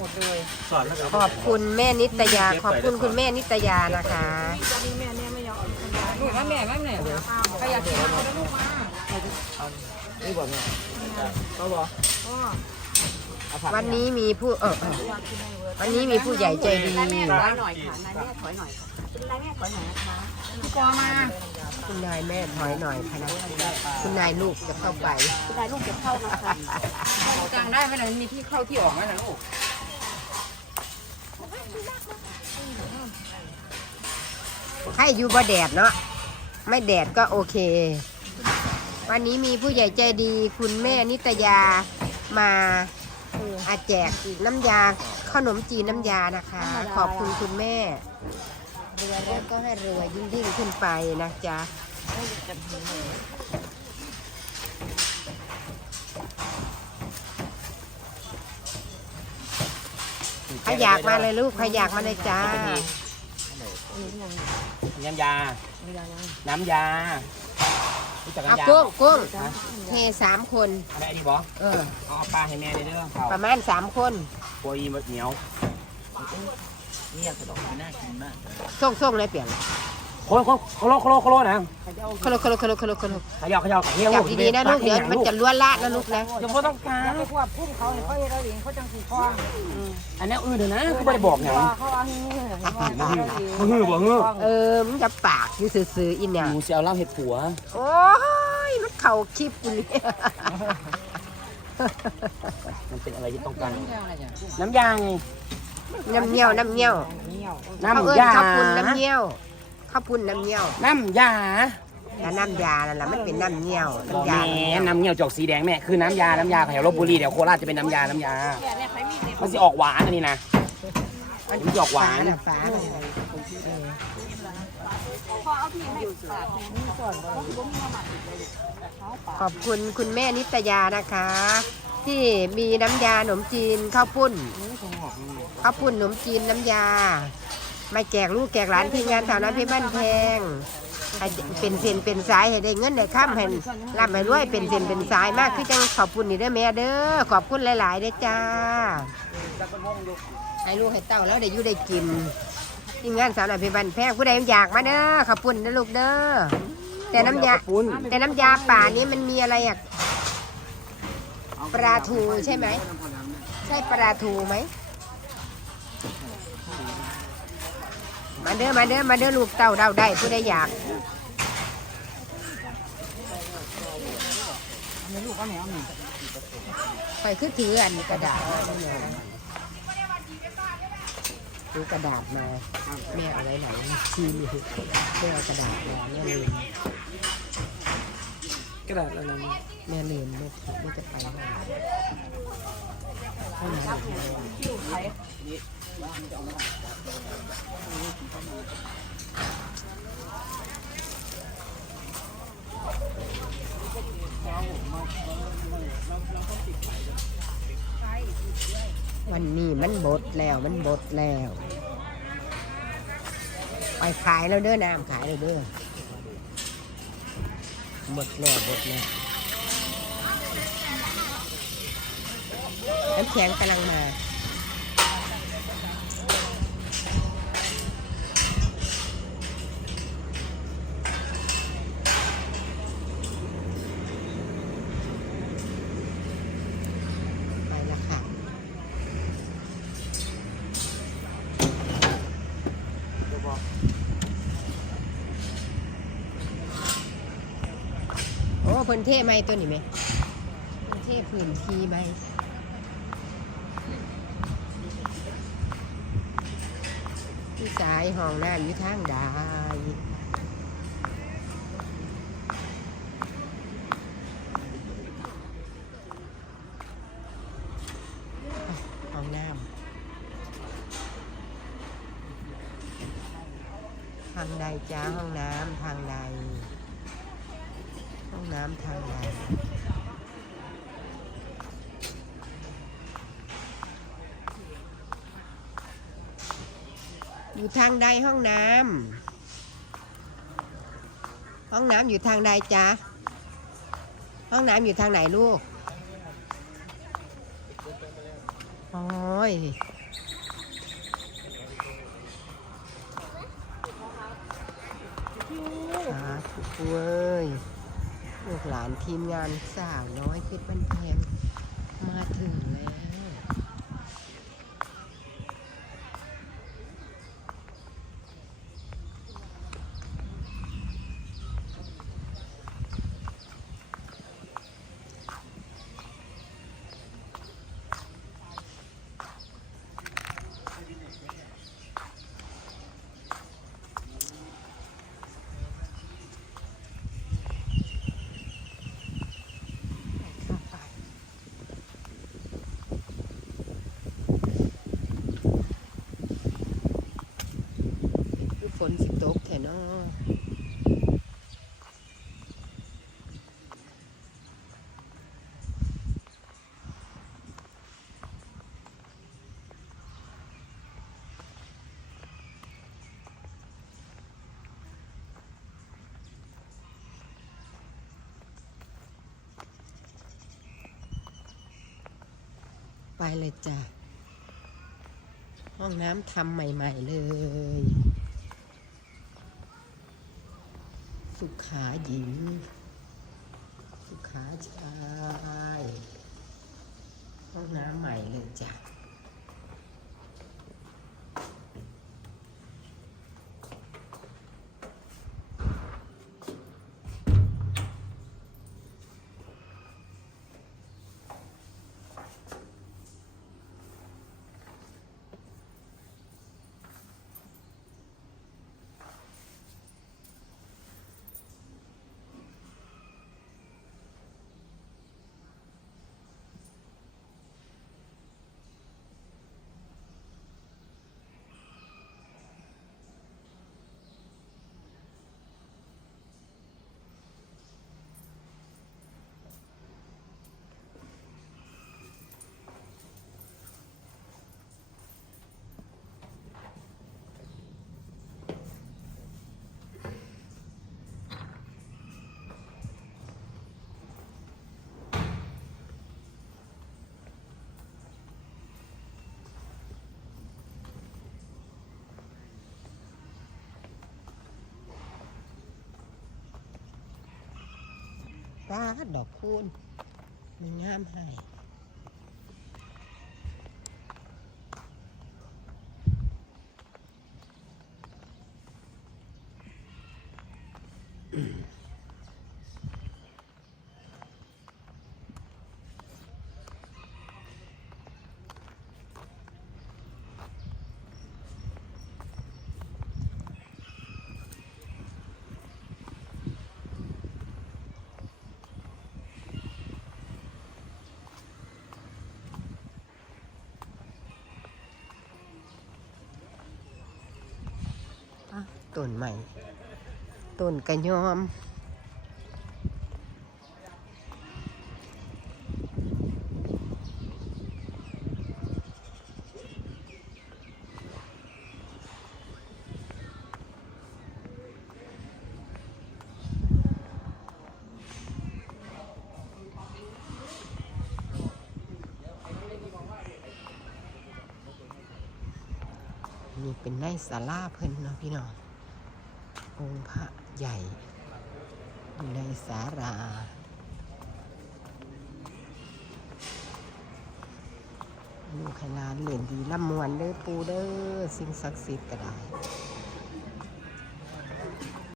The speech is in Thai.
หมดเลยสอนแล้วก็ขอบคุณแม่นิตยา ขอบคุณคุณแม่นิตยานะคะลูกมาแม่แม่เนี่ยใครอยากกินเอาแล้วลูกมานี่บอกไงเขาบอกวันนี้มีผู้เออเออวันนี้มีผู้ใหญ่ใจดีถอยหน่อยค่ะนายแม่ถอยหน่อย เป็นายแม่ถอยหน่อยนะคะพี่กอมาคุณนายแม่ถอยหน่อยค่ะนะคุณนายลูกจะเข้าไป คุณนายลูกเก็บเข้านะคะกลางได้ไหมนะมีที่เข้าที่ออกไหมนะลูกให้อยู่บ่แดดเนาะไม่แดดก็โอเค วันนี้มีผู้ใหญ่ใจดีคุณแม่นิตยามาอาแจกน้ำยาขนมจีนน้ำยานะคะ ขอบคุณคุณแม่ เรือแล้วก็ให้เรือยิ่งยิ่งขึ้นไปนะจ๊ะใครอยากมาเลยลูกใครอยากมาเลยจ้า น้ำยา น้ำยาจักเอากุ้งกุ้งเทสามคนอะไรดีบอเออเอาปลาให้แม่เลยเด้อเขาประมาณสามคนปรยเหนียว นี่กระดอกน่ากินมากส่งส่งเลยเปลี่ยนโคโลโคโลโคโลโคโลนะคโลคโลคโลคโลคโลขยอกขยอกเฮียจับดีๆนะลูกเดี๋ยวมันจะล้วนละนะลูกนะยังไม่ต้องการไปควบพุ่มเขาเขาเห็นเราเองเขาจังสีคล้องอันนี้อื่นเถอะนะเขาไม่ได้บอกไงเขาเอานี่บ่ฮือบ่ฮือเออมันจะปากอยู่ซื่อๆอีเนี่ยหมูเสียวเล่าเห็ดผัวโอ้ยมันเข่าคลิปกูเนี่ยมันเป็นอะไรที่ต้องการน้ำยาไง น้ำเงี้ยวน้ำเงี้ยวเขาเอิ้นน้ำยาข้าวปุ้นน้ำเงี้ยวข้าวปุ้นน้ำเงี้ยวน้ำยาแต่น้ำยานั่นแหละมันเป็นน้ำเงี้ยวบอกน้ำยาแม่น้ำเงี้ยวจอกสีแดงแม่คือน้ำยา น้ำยาแถวลบบุรีเดี๋ยวโคราชจะเป็นน้ำยา น้ำยามันสิออกหวานอันนี้นะมันจะออกหวานน่ะฟ้าน่ะเออขอบคุณคุณแม่นิตยานะคะ ที่มีน้ำยาขนมจีนข้าวปุ้นข้าวปุ้นขนมจีนน้ำยาไม่แจกลูกแจกหลานที่งานแถวนั้นพี่บ้านแพงให้เป็นเส้นเป็นสายให้ได้เงินได้ข้ามให้ร่ำให้รวยเป็นเส้นเป็นสายมากคือจังขอบคุณนี่เด้อแม่เด้อขอบคุณหลายๆเด้อจ้าให้ลูกให้เต้าแล้วได้อยู่ได้กินที่งานสาวหน่อยพี่บ้านแพงผู้ใดอยากมาเด้อขอบคุณนะลูกเด้อแต่น้ำยาแต่น้ำยาป่านี้มันมีอะไรอะ ปลาทูใช่ไหม ใช่ปลาทูไหม มาเด้อมาเด้อมาเด้อลูกเต่าเดาได้ผู้ใดอยากลูกก็แหนวหนึ่งคอยคือถืออันกระดาษมาเนี่ยถือกระดาษมาแม่เอาไว้ไหนชีแม่เอากระดาษมาแม่ลืม กระดาษอะไรนะแม่ลืมลูกลูกจะไปไหนให้มาดูวันนี้มันบดแล้วมันบดแล้ว ไปขายแล้วเด้อน้ำขายแล้วเด้อ หมดแล้วหมดแล้วน้ำแข็งกำลังมา ไปแล้วค่ะ โอ้ เพิ่นเท่ไหมตัวนี้ไหมเพิ่นเท่พื้นที่ไหมที่สายห้องน้ำอยู่ทางใดห้องน้ำทางใดจ้าห้องน้ำทางใด ห้องน้ำทางใดอยู่ทางใดห้องน้ำห้องน้ำอยู่ทางใดจ๊ะ ห้องน้ำอยู่ทางไหนลูกโอ้ยสาธุเว้ย ลูกหลานทีมงานสาวน้อยเพชรบันแพงมาถึงแล้ว คือฝนสิตกแท้เนาะไป เลยจ้ะ ห้องน้ำทำใหม่ ๆ เลย สุขาหญิง สุขาชาย ห้องน้ำใหม่เลยจ้ะ ป้าดอกคูณมันงามให้อะ ต้นใหม่ ต้นกระยอม นี่เป็นในศาลาเพิ่นเนาะพี่น้อง องค์พระใหญ่ ในสาราลูกขนาดเหรียญดีล่ำมวนเด้อปูเด้อสิ่งศักดิ์สิทธิ์ก็ได้